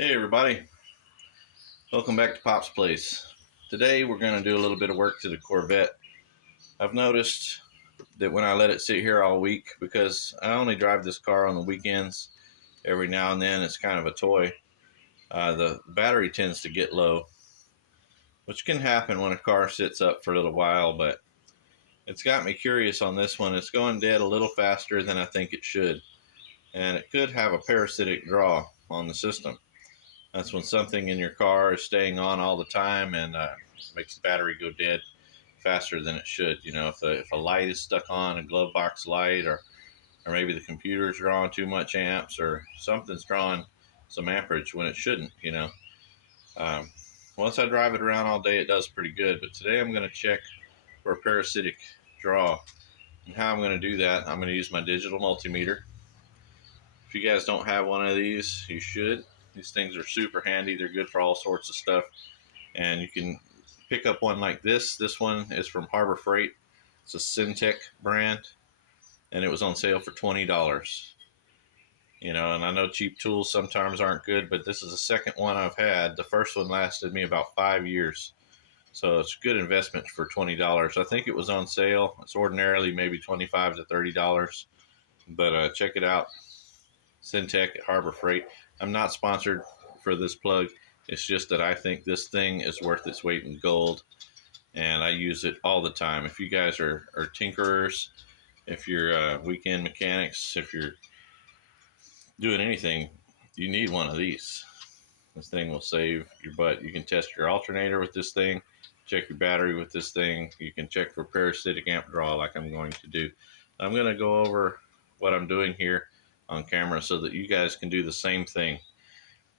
Hey everybody, welcome back to Pop's Place. Today we're going to do a little bit of work to the Corvette. I've noticed that when I let it sit here all week, because I only drive this car on the weekends, every now and then it's kind of a toy, the battery tends to get low, which can happen when a car sits up for a little while, but it's got me curious on this one. It's going dead a little faster than I think it should, and it could have a parasitic draw on the system. That's when something in your car is staying on all the time and makes the battery go dead faster than it should. You know, if a light is stuck on, a glove box light, or maybe the computer's drawing too much amps, or something's drawing some amperage when it shouldn't, you know. Um, Once I drive it around all day, it does pretty good. But today I'm going to check for a parasitic draw. And how I'm going to do that, I'm going to use my digital multimeter. If you guys don't have one of these, you should. These things are super handy. They're good for all sorts of stuff. And you can pick up one like this. This one is from Harbor Freight. It's a Syntec brand, and it was on sale for $20. You know, and I know cheap tools sometimes aren't good, but this is the second one I've had. The first one lasted me about 5 years. So it's a good investment for $20. I think it was on sale. It's ordinarily maybe $25 to $30. But check it out. Syntec at Harbor Freight. I'm not sponsored for this plug. It's just that I think this thing is worth its weight in gold, and I use it all the time. If you guys are tinkerers, if you're weekend mechanics, if you're doing anything, you need one of these. This thing will save your butt. You can test your alternator with this thing, check your battery with this thing. You can check for parasitic amp draw like I'm going to do. I'm going to go over what I'm doing here on camera so that you guys can do the same thing.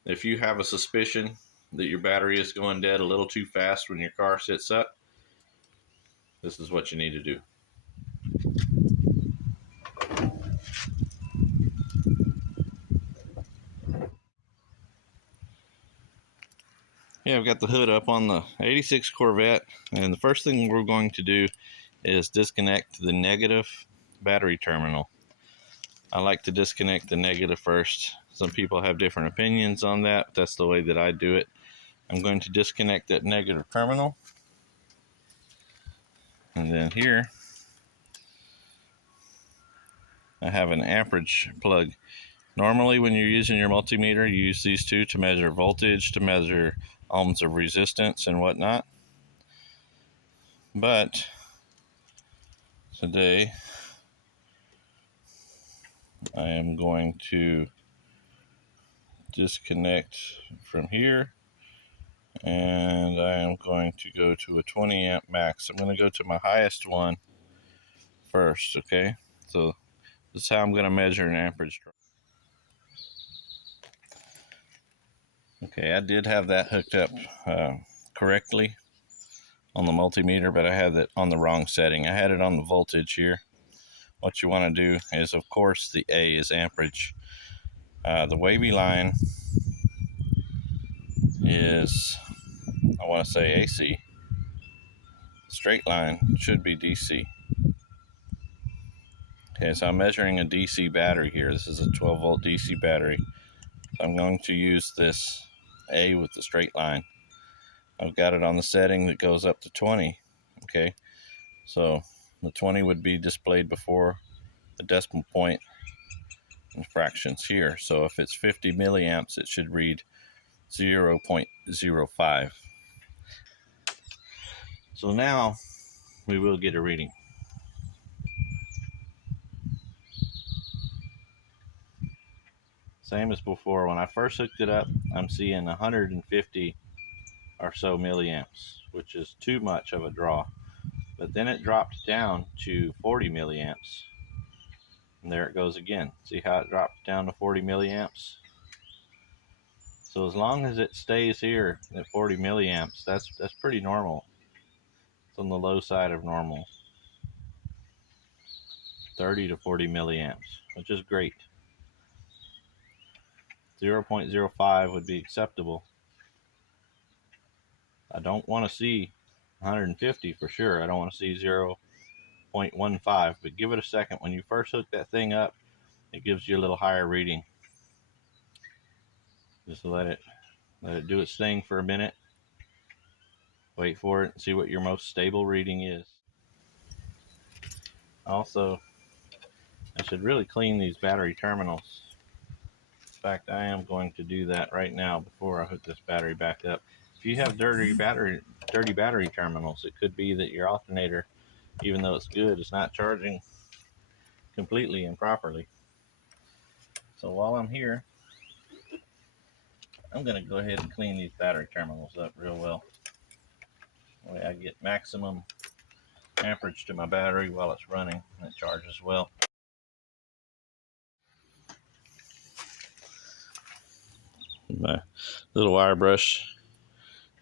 If you have a suspicion that your battery is going dead a little too fast when your car sits up, this is what you need to do. Yeah, I've got the hood up on the 86 Corvette, and the first thing we're going to do is disconnect the negative battery terminal. I like to disconnect the negative first. Some people have different opinions on that. That's the way that I do it. I'm going to disconnect that negative terminal. And then here, I have an amperage plug. Normally when you're using your multimeter, you use these two to measure voltage, to measure ohms of resistance and whatnot. But today, I am going to disconnect from here, and I am going to go to a 20 amp max. I'm going to go to my highest one first, okay? So this is how I'm going to measure an amperage drop. Okay, I did have that hooked up correctly on the multimeter, but I had it on the wrong setting. I had it on the voltage here. What you want to do is, of course, the A is amperage. The wavy line is, I want to say, AC. The straight line should be DC. Okay, so I'm measuring a DC battery here. This is a 12 volt DC battery. So I'm going to use this A with the straight line. I've got it on the setting that goes up to 20. Okay, so the 20 would be displayed before the decimal point and fractions here. So if it's 50 milliamps, it should read 0.05. So now we will get a reading. Same as before. When I first hooked it up, I'm seeing 150 or so milliamps, which is too much of a draw. But then it dropped down to 40 milliamps. And there it goes again. See how it dropped down to 40 milliamps? So as long as it stays here at 40 milliamps, that's pretty normal. It's on the low side of normal. 30 to 40 milliamps, which is great. 0.05 would be acceptable. I don't want to see 150 for sure. I don't want to see 0.15, but give it a second. When you first hook that thing up, it gives you a little higher reading. Just let it do its thing for a minute. Wait for it and see what your most stable reading is. Also, I should really clean these battery terminals. In fact, I am going to do that right now before I hook this battery back up. If you have dirty battery terminals, it could be that your alternator, even though it's good, is not charging completely and properly. So while I'm here, I'm going to go ahead and clean these battery terminals up real well. That way I get maximum amperage to my battery while it's running and it charges well. My little wire brush.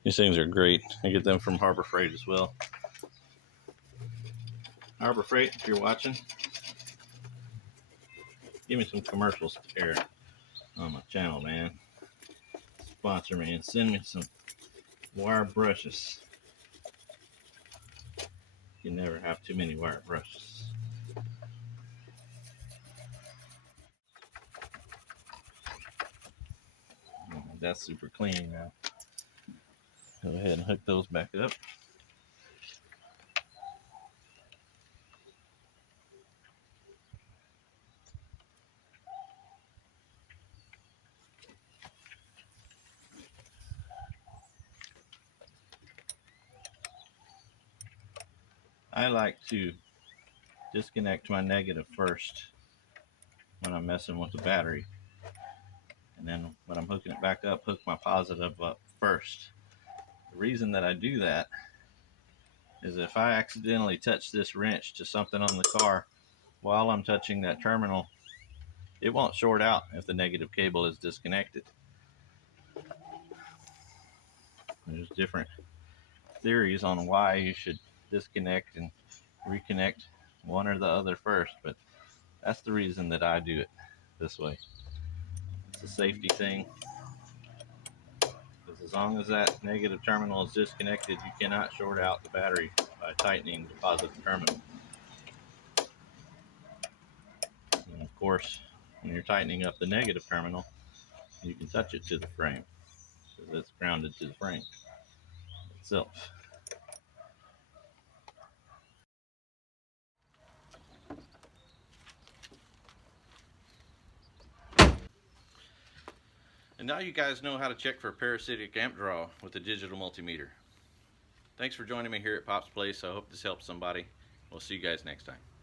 These things are great. I get them from Harbor Freight as well. Harbor Freight, if you're watching, give me some commercials here on my channel, man. Sponsor me and send me some wire brushes. You never have too many wire brushes. That's super clean now. Go ahead and hook those back up. I like to disconnect my negative first when I'm messing with the battery. And then when I'm hooking it back up, hook my positive up first. The reason that I do that is if I accidentally touch this wrench to something on the car while I'm touching that terminal, it won't short out if the negative cable is disconnected. There's different theories on why you should disconnect and reconnect one or the other first, but that's the reason that I do it this way. It's a safety thing, because as long as that negative terminal is disconnected, you cannot short out the battery by tightening the positive terminal. And of course, when you're tightening up the negative terminal, you can touch it to the frame because it's grounded to the frame itself. And now you guys know how to check for parasitic amp draw with a digital multimeter. Thanks for joining me here at Pop's Place. I hope this helps somebody. We'll see you guys next time.